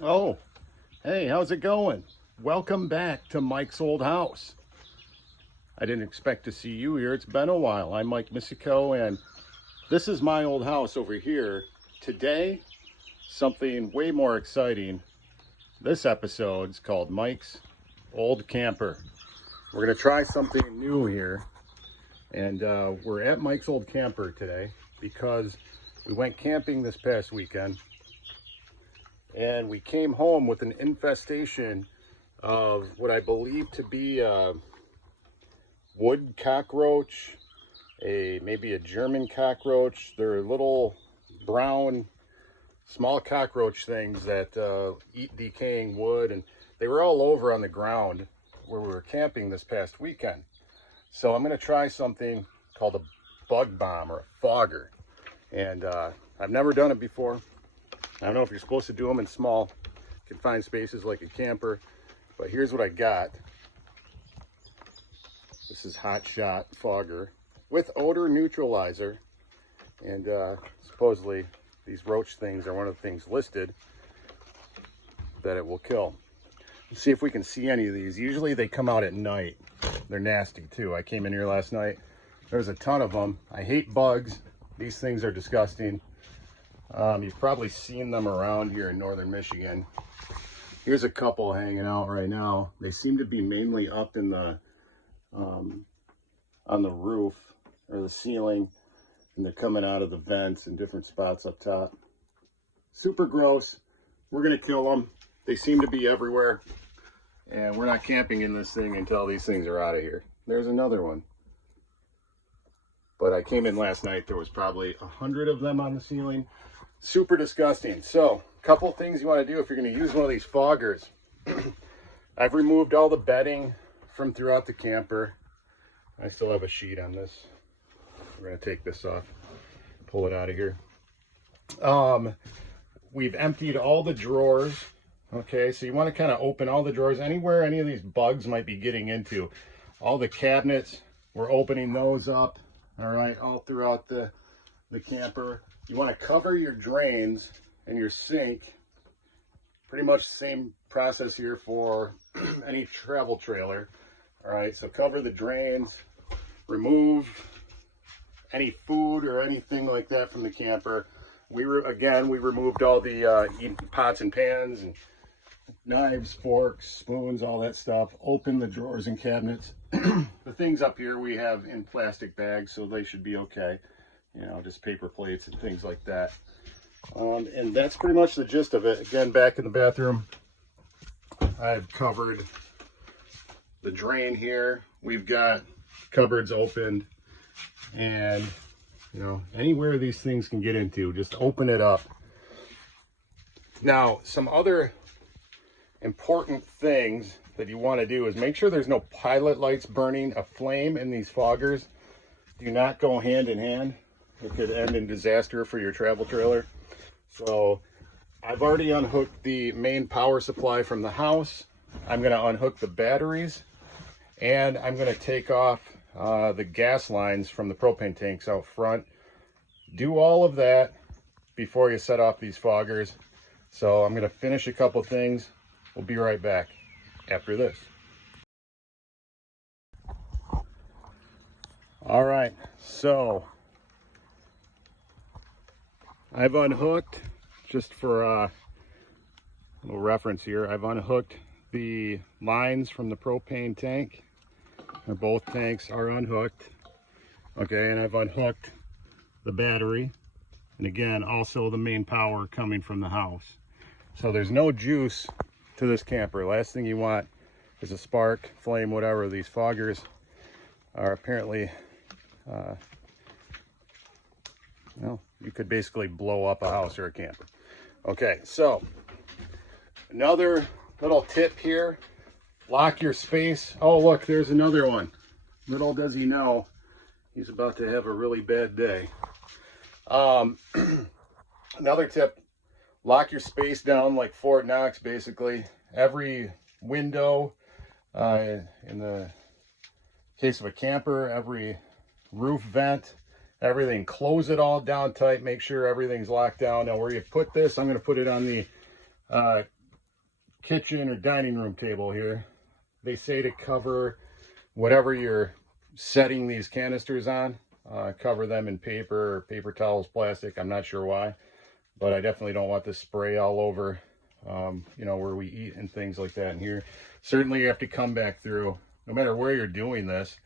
Oh, hey, how's it going? Welcome back to Mike's Old House. I didn't expect to see you here. It's been a while. I'm Mike Misico, and this is my old house over here. Today, something way more exciting. This episode's called Mike's Old Camper. We're going to try something new here, and we're at Mike's Old Camper today because we went camping this past weekend. And we came home with an infestation of what I believe to be a wood cockroach, maybe a German cockroach. They're little brown, small cockroach things that eat decaying wood, and they were all over on the ground where we were camping this past weekend. So I'm going to try something called a bug bomb or a fogger, and I've never done it before. I don't know if you're supposed to do them in small confined spaces like a camper, but here's what I got. This is Hot Shot Fogger with odor neutralizer, and supposedly these roach things are one of the things listed that it will kill. Let's see if we can see any of these. Usually they come out at night. They're nasty too. I came in here last night. There's a ton of them. I hate bugs. These things are disgusting. You've probably seen them around here in northern Michigan. Here's a couple hanging out right now. They seem to be mainly up in the on the roof or the ceiling, and they're coming out of the vents in different spots up top. Super gross. We're gonna kill them. They seem to be everywhere, and we're not camping in this thing until these things are out of here. There's another one. But I came in last night, there was probably 100 of them on the ceiling. Super disgusting. So, a couple things you want to do if you're going to use one of these foggers. I've removed all the bedding from throughout the camper. I still have a sheet on this. We're going to take this off, pull it out of here. We've emptied all the drawers. Okay, so you want to kind of open all the drawers anywhere any of these bugs might be getting into. All the cabinets, we're opening those up. All right, all throughout the camper. You want to cover your drains and your sink. Pretty much the same process here for any travel trailer. All right, so cover the drains, remove any food or anything like that from the camper. We removed all the pots and pans and knives, forks, spoons, all that stuff. Open the drawers and cabinets. The things up here we have in plastic bags, so they should be okay. You know, just paper plates and things like that. And that's pretty much the gist of it. Again, back in the bathroom, I've covered the drain here. We've got cupboards opened, and you know, anywhere these things can get into, just open it up. Now, some other important things that you want to do is make sure there's no pilot lights burning a flame in these foggers. Do not go hand in hand. It could end in disaster for your travel trailer. So I've already unhooked the main power supply from the house. I'm going to unhook the batteries, and I'm going to take off the gas lines from the propane tanks out front. Do all of that before you set off these foggers. So I'm going to finish a couple things. We'll be right back after this. All right, so I've unhooked, just for a little reference here, I've unhooked the lines from the propane tank. Both tanks are unhooked. Okay, and I've unhooked the battery, and again, also the main power coming from the house. So there's no juice to this camper. Last thing you want is a spark, flame, whatever. These foggers are apparently, well, you could basically blow up a house or a camper. Okay, so another little tip here, lock your space. Oh, look, there's another one. Little does he know, he's about to have a really bad day. Another tip, lock your space down like Fort Knox, basically. Every window, in the case of a camper, every roof vent, everything, close it all down tight. Make sure everything's locked down. Now where you put this, I'm going to put it on the kitchen or dining room table here. They say to cover whatever you're setting these canisters on, cover them in paper or paper towels, plastic. I'm not sure why, but I definitely don't want this spray all over, you know, where we eat and things like that in here. Certainly you have to come back through, no matter where you're doing this,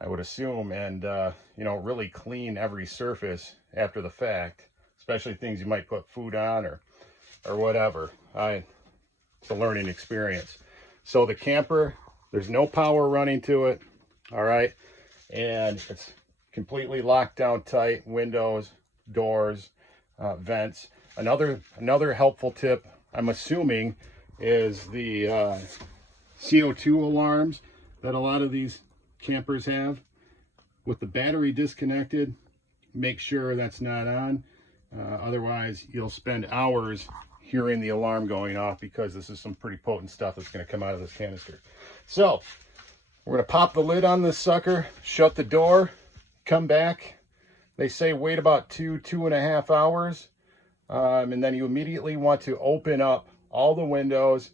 I would assume, and, you know, really clean every surface after the fact, especially things you might put food on or whatever. It's a learning experience. So the camper, there's no power running to it, all right? And it's completely locked down tight, windows, doors, vents. Another helpful tip, I'm assuming, is the CO2 alarms that a lot of these campers have. With the battery disconnected, make sure that's not on. Otherwise, you'll spend hours hearing the alarm going off, because this is some pretty potent stuff that's going to come out of this canister. So we're going to pop the lid on this sucker, shut the door, come back. They say wait about 2.5 hours, and then you immediately want to open up all the windows,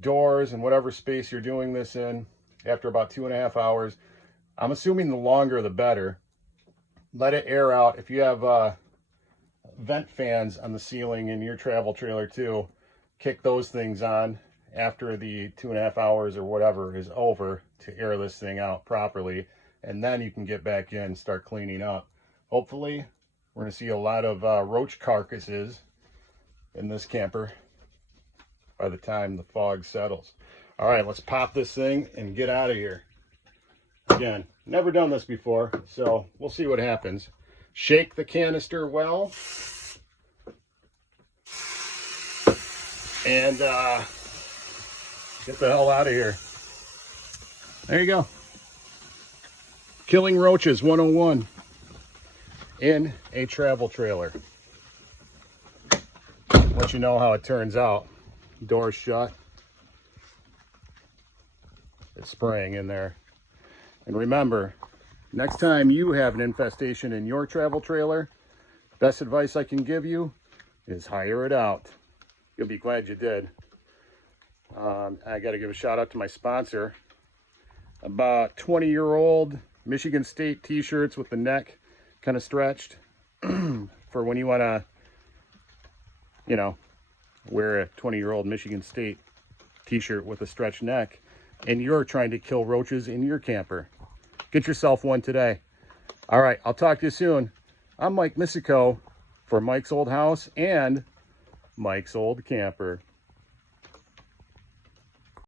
doors, and whatever space you're doing this in after about 2.5 hours. I'm assuming the longer the better. Let it air out. If you have vent fans on the ceiling in your travel trailer too, kick those things on after the 2.5 hours or whatever is over to air this thing out properly, and then you can get back in and start cleaning up. Hopefully we're going to see a lot of roach carcasses in this camper by the time the fog settles. All right, let's pop this thing and get out of here. Again, never done this before, so we'll see what happens. Shake the canister well, and get the hell out of here. There you go. Killing roaches 101 in a travel trailer. Let you know how it turns out. Doors shut. It's spraying in there. And remember, next time you have an infestation in your travel trailer, best advice I can give you is hire it out. You'll be glad you did. I got to give a shout out to my sponsor. About 20-year-old Michigan State t-shirts with the neck kind of stretched for when you want to, you know, wear a 20-year-old Michigan State t-shirt with a stretched neck and you're trying to kill roaches in your camper. Get yourself one today. All right, I'll talk to you soon. I'm Mike Misico for Mike's Old House and Mike's Old Camper.